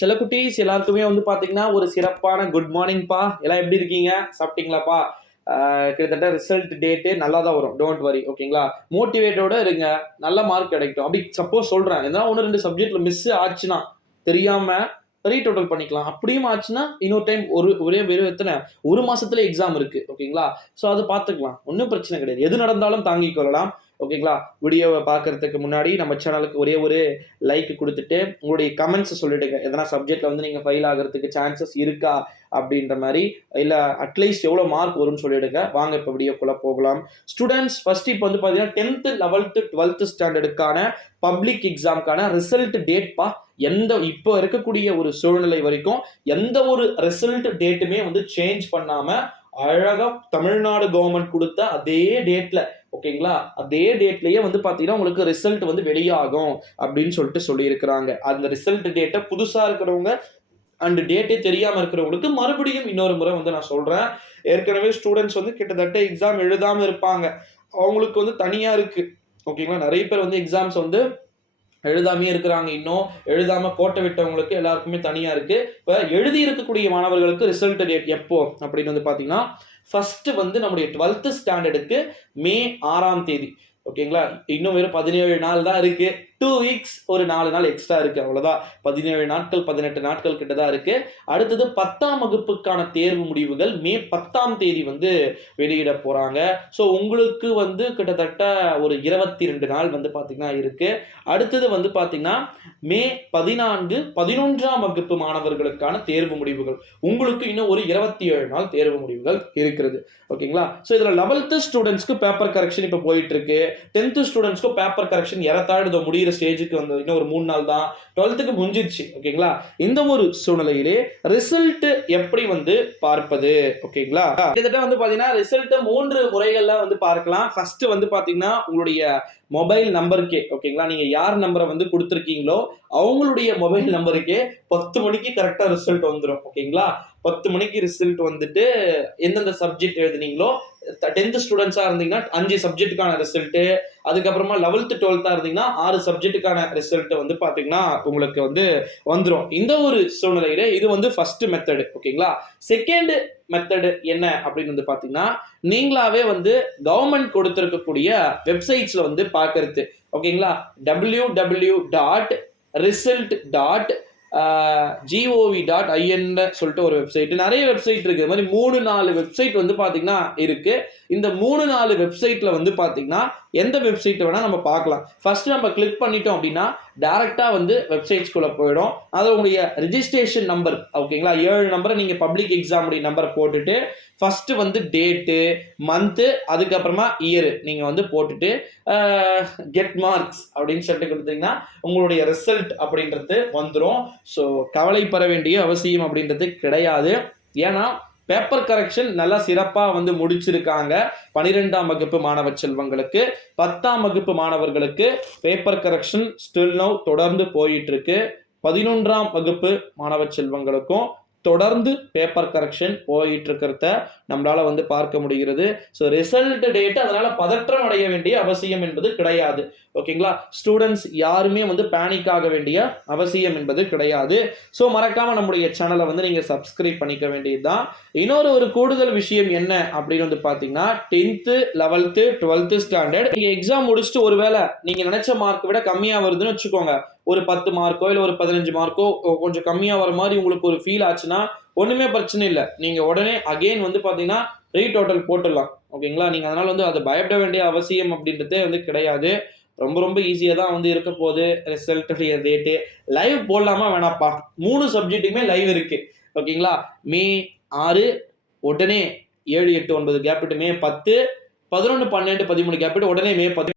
சில குட்டீஸ் எல்லாருக்குமே வந்து பாத்தீங்கன்னா ஒரு சிறப்பான குட் மார்னிங்ப்பா, எல்லாம் எப்படி இருக்கீங்க, சாப்பிட்டீங்களாப்பா, கிட்டத்தட்ட ரிசல்ட் டேட்டு நல்லா தான் வரும், டோன்ட் வரி, ஓகேங்களா. மோட்டிவேட்டோட இருங்க, நல்ல மார்க் கிடைக்கும். அப்படி சப்போஸ் சொல்றேன், ஏதாவது ஒன்று ரெண்டு சப்ஜெக்ட்ல மிஸ் ஆச்சுன்னா தெரியாம ரீடோட்டல் பண்ணிக்கலாம். அப்படியும் ஆச்சுன்னா இன்னொரு டைம் ஒரே வெறும் எத்தனை ஒரு மாசத்துல எக்ஸாம் இருக்கு, ஓகேங்களா. ஸோ அது பார்த்துக்கலாம், ஒன்றும் பிரச்சனை கிடையாது. எது நடந்தாலும் தாங்கிக் கொள்ளலாம், ஓகேங்களா. வீடியோவை பார்க்கறதுக்கு முன்னாடி நம்ம சேனலுக்கு ஒரே ஒரு லைக் கொடுத்துட்டு உங்களுடைய கமெண்ட்ஸ் சொல்லிடுங்க. எதனா சப்ஜெக்ட்ல வந்து நீங்க ஃபெயில் ஆகிறதுக்கு சான்சஸ் இருக்கா அப்படின்ற மாதிரி, இல்ல அட்லீஸ்ட் எவ்வளவு மார்க் வரும்னு சொல்லிடுங்க. வாங்க இப்போ வீடியோக்குள்ள போகலாம். ஸ்டூடெண்ட்ஸ் ஃபர்ஸ்ட் இப்போ வந்து பாத்தீங்கன்னா 10th 11th 12th ஸ்டாண்டர்டுக்கான public எக்ஸாம்க்கான result டேட்பா. இப்போ இருக்கக்கூடிய ஒரு சூழ்நிலை வரைக்கும் எந்த ஒரு ரிசல்ட் டேட்டுமே வந்து சேஞ்ச் பண்ணாம அழகா தமிழ்நாடு கவர்மெண்ட் கொடுத்த அதே டேட்ல, ஓகேங்களா, அதே டேட்லயே வந்து பாத்தீங்கன்னா உங்களுக்கு ரிசல்ட் வந்து வெளியாகும் அப்படின்னு சொல்லிட்டு சொல்லியிருக்கிறாங்க. அந்த ரிசல்ட் டேட்டை புதுசா இருக்கிறவங்க அண்ட் டேட்டே தெரியாம இருக்கிறவங்களுக்கு மறுபடியும் இன்னொரு முறை வந்து நான் சொல்றேன். ஏற்கனவே ஸ்டூடெண்ட்ஸ் வந்து கிட்டத்தட்ட எக்ஸாம் எழுதாம இருப்பாங்க, அவங்களுக்கு வந்து தனியா இருக்கு, ஓகேங்களா. நிறைய பேர் வந்து எக்ஸாம்ஸ் வந்து எழுதாமே இருக்கிறாங்க, இன்னும் எழுதாம கோட்டை விட்டவங்களுக்கு எல்லாருக்குமே தனியா இருக்கு. இப்ப எழுதி இருக்கக்கூடிய மாணவர்களுக்கு ரிசல்ட் டேட் எப்போ அப்படின்னு வந்து பாத்தீங்கன்னா, ஃபர்ஸ்ட் வந்து நம்முடைய 12th ஸ்டாண்டர்டுக்கு மே 6ஆம் தேதி, ஓகேங்களா. இன்னும் வெறும் 17 நாள் தான் இருக்கு. 2 வீக்ஸ், ஒரு 4 நாள் எக்ஸ்ட்ரா இருக்கு, அவ்வளவுதான். 17 நாட்கள் 18 நாட்கள் கிட்ட தான் இருக்கு. அடுத்தது 10ஆம் வகுப்புக்கான தேர்வு முடிவுகள் மே 10ஆம் தேதி வந்து வெளியிட போறாங்க. ஸோ உங்களுக்கு வந்து கிட்டத்தட்ட ஒரு 22 நாள் வந்து பாத்தீங்கன்னா இருக்கு. அடுத்தது வந்து பாத்தீங்கன்னா மே 14 11ஆம் வகுப்பு மாணவர்களுக்கான தேர்வு முடிவுகள், உங்களுக்கு இன்னும் ஒரு 27 நாள் தேர்வு முடிவுகள் இருக்கிறது, ஓகேங்களா. ஸோ இதுல 11th ஸ்டூடெண்ட்ஸ்க்கு பேப்பர் கரெக்ஷன் இப்போ போயிட்டு இருக்கு. 10th ஸ்டூடெண்ட்ஸ்க்கு பேப்பர் கரெக்ஷன் ஏறத்தாழ முடியிற ஸ்டேஜுக்கு வந்து இன்னும் ஒரு 3 நாள் தான். 12th முடிஞ்சிருச்சு, ஓகேங்களா. இந்த ஒரு சூழ்நிலையிலே ரிசல்ட் எப்படி வந்து பார்ப்பது, ஓகேங்களா. கிட்டத்தட்ட வந்து பாத்தீங்கன்னா ரிசல்ட் 3 முறைகள்ல வந்து பார்க்கலாம். ஃபர்ஸ்ட் வந்து பாத்தீங்கன்னா உங்களுடைய மொபைல் நம்பருக்கே, ஓகேங்களா, நீங்க யார் நம்பரை வந்து கொடுத்துருக்கீங்களோ அவங்களுடைய மொபைல் நம்பருக்கே 10 மணிக்கு கரெக்டா ரிசல்ட் வந்துடும், ஓகேங்களா. 10 மணிக்கு ரிசல்ட் வந்துட்டு எந்தெந்த சப்ஜெக்ட் எழுதுனீங்களோ, 10th ஸ்டூடெண்ட்ஸா இருந்தீங்கன்னா 5 சப்ஜெக்ட்டுக்கான ரிசல்ட், அதுக்கப்புறமா 11th 12th இருந்தீங்கன்னா 6 சப்ஜெக்ட்டுக்கான ரிசல்ட் வந்து பாத்தீங்கன்னா உங்களுக்கு வந்து வந்துடும். இந்த ஒரு சூழ்நிலையில இது வந்து ஃபர்ஸ்ட் மெத்தட், ஓகேங்களா. செகண்ட் மெத்தட் என்ன அப்படின்னு வந்து பாத்தீங்கன்னா, நீங்களாவே வந்து கவர்மெண்ட் கொடுத்திருக்கக்கூடிய வெப்சைட்ஸ்ல வந்து பாக்குறது, ஓகேங்களா. www.result.gov.in சொல்லிட்டு ஒரு வெப்சைட், நிறைய வெப்சைட் இருக்கு. இது மாதிரி 3-4 வெப்சைட் வந்து பாத்தீங்கன்னா இருக்கு. இந்த 3-4 வெப்சைட்ல வந்து பாத்தீங்கன்னா எந்த வெப்சைட் வேணா நம்ம பார்க்கலாம். ஃபர்ஸ்ட் நம்ம கிளிக் பண்ணிட்டோம் அப்படின்னா டைரக்டா வந்து வெப்சைட்ஸ்குள்ள போயிடும். அது உங்களுடைய ரெஜிஸ்ட்ரேஷன் நம்பர், ஓகேங்களா. 7 நம்பரை நீங்க பப்ளிக் எக்ஸாம் நம்பர் போட்டுட்டு ஃபர்ஸ்ட் வந்து டேட்டு, மந்த்து, அதுக்கப்புறமா இயர் நீங்க வந்து போட்டுட்டு கெட் மார்க்ஸ் அப்படின்னு சொல்லிட்டு கொடுத்தீங்கன்னா உங்களுடைய ரிசல்ட் அப்படின்றது வந்துடும். ஸோ கவலைப்பட வேண்டிய அவசியம் அப்படின்றது கிடையாது. ஏன்னா பேப்பர் கரெக்ஷன் நல்லா சிறப்பாக வந்து முடிச்சிருக்காங்க. 12ஆம் வகுப்பு மாணவ செல்வங்களுக்கு, 10ஆம் வகுப்பு மாணவர்களுக்கு பேப்பர் கரெக்ஷன் ஸ்டில் நவ் தொடர்ந்து போயிட்டு இருக்கு. 11ஆம் வகுப்பு மாணவ செல்வங்களுக்கும் தொடர்ந்து பேப்பர் கரெக்ஷன் போயிட்டு இருக்கிறத நம்மளால வந்து பார்க்க முடிகிறது. ஸோ ரிசல்ட் டேட், அதனால பதற்றம் அடைய வேண்டிய அவசியம் என்பது கிடையாது, ஓகேங்களா. ஸ்டூடெண்ட்ஸ் யாருமே வந்து பேனிக் ஆக வேண்டிய அவசியம் என்பது கிடையாது. ஸோ மறக்காம நம்முடைய சேனலை வந்து நீங்க சப்ஸ்கிரைப் பண்ணிக்க வேண்டியதுதான். இன்னொரு ஒரு கூடுதல் விஷயம் என்ன அப்படின்னு வந்து பாத்தீங்கன்னா, 10th 11th 12th ஸ்டாண்டர்ட் நீங்க எக்ஸாம் முடிச்சுட்டு ஒருவேளை நீங்க நினைச்ச மார்க் விட கம்மியா வருதுன்னு வச்சுக்கோங்க, ஒரு 10 மார்க்கோ இல்ல ஒரு 15 மார்க்கோ கொஞ்சம் கம்மியா வர மாதிரி உங்களுக்கு ஒரு ஃபீல் ஆச்சுன்னா ஒண்ணுமே பிரச்சனை இல்லை. நீங்க உடனே அகைன் வந்து பாத்தீங்கன்னா ரீடோட்டல் போட்டுடலாம், ஓகேங்களா. நீங்க அதனால வந்து அதை பயப்பட வேண்டிய அவசியம் அப்படின்றதே வந்து கிடையாது. ரொம்ப ரொம்ப ஈஸியா தான் வந்து இருக்க போகுது ரிசல்ட் டேட்டு. லைவ் போடலாமா வேணாப்பா, 3 சப்ஜெக்ட்டுமே லைவ் இருக்கு, ஓகேங்களா. மே 6 உடனே 7 8 9 கேப் விட்டு மே 10, 11 12 13 கேப் விட்டு உடனே மே 10